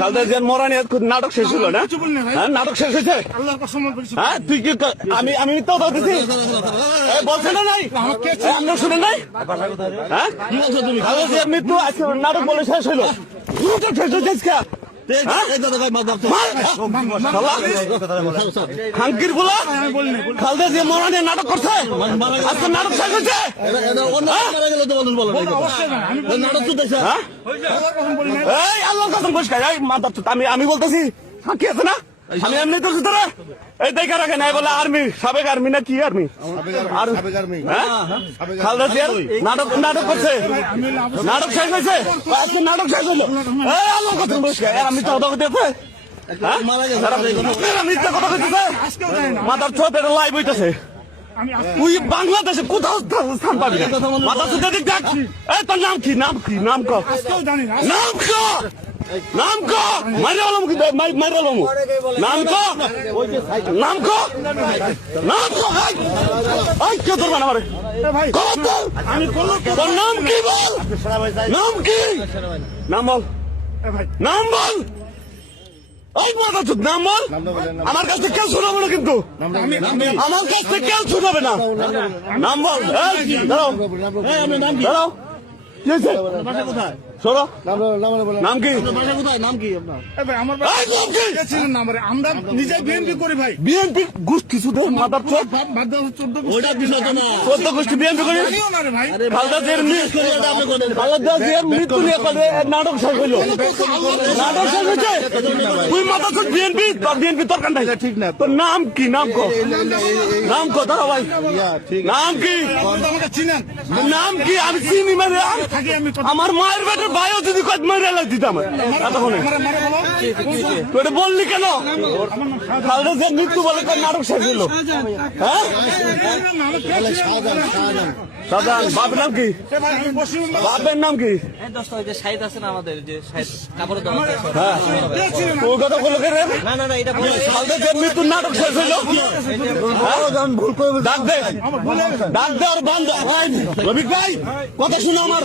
খালেদা জিয়ার মরানি নাটক শেষ হলো না? নাটক শেষ হয়েছে। হ্যাঁ তুই কি আমি তো দিচ্ছি বলছে না নাই আমরা শুনে নাই। হ্যাঁ খালেদা জিয়ার মৃত্যু আজকে নাটক বলে শেষ হইলো। শেষ হয়েছে খাঙ্কির বলা খালেদা জিয়া মরানি নাটক করছে। আজকে নাটক শেষ হয়েছে। আমি বলতেছি ফাঁকি আছে না? আমি এমনি তো তোরা এই দেখা রাখে নাই বলে আর্মি সাবেক আর্মি না কি আর্মি খালেদা জিয়ার নাটক করছে। নাটক শেষ হয়েছে। নাটক শেষ হলো। এই আল্লাহ কথা বলছে আমি তো মিথ্যা কথা কইতেছে। মাথার ছোট এটা লাইভ হইতেছে। তুই বাংলাদেশে কোথাও স্থান পাবি না। মাথা সুদে দিক দেখ। এই তোর নাম কি? নাম কি? নাম ক নাম ক নাম ক মাইরে আলম কি মাইরে আলম নাম ক নাম ক নাম ক এই কে তোর মানে মারে আমি তোর নাম কি বল? নাম কি? নাম বল। নাম বল। নাম বল। আমার কাছ থেকে কেউ শোনাবে না কিন্তু আমার কাছ থেকে কেউ শোনাবে না। নাম বল। দাঁড়াও শোনো নাম কি? নাম কি আমরা নিজে বিএনপি করি ভাই। বিএনপি গোষ্ঠী শুধু মাদার 14 গোষ্ঠী বিএনপি করি। খালেদা জিয়ার মৃত্যু নিয়ে নাটক শেষ হইল। নাটক শেষ হয়েছে। তুই মাথা চোদ বিএনপি তোর বিএনপি তোর কান্ড ঠিক না। তোর নাম কি? নাম কো নাম কো দাঁড়া ভাই। নাম কি? নাম কি? আমি চিনি মানে আমার মায়ের বেটার ভাইও যদি কত মারে দিতাম এতক্ষণে। তুই বললি কেন? খালেদা জিয়ার মৃত্যু বলে তার নাটক শেষ হলো। হ্যাঁ সাধারণ বাপের নাম কি? বাপের নাম কি? মৃত্যুর নাটক শেষ হইল। ডাক দে ডাক দে আর বান্ধব রবিক ভাই কথা শুনো আমার।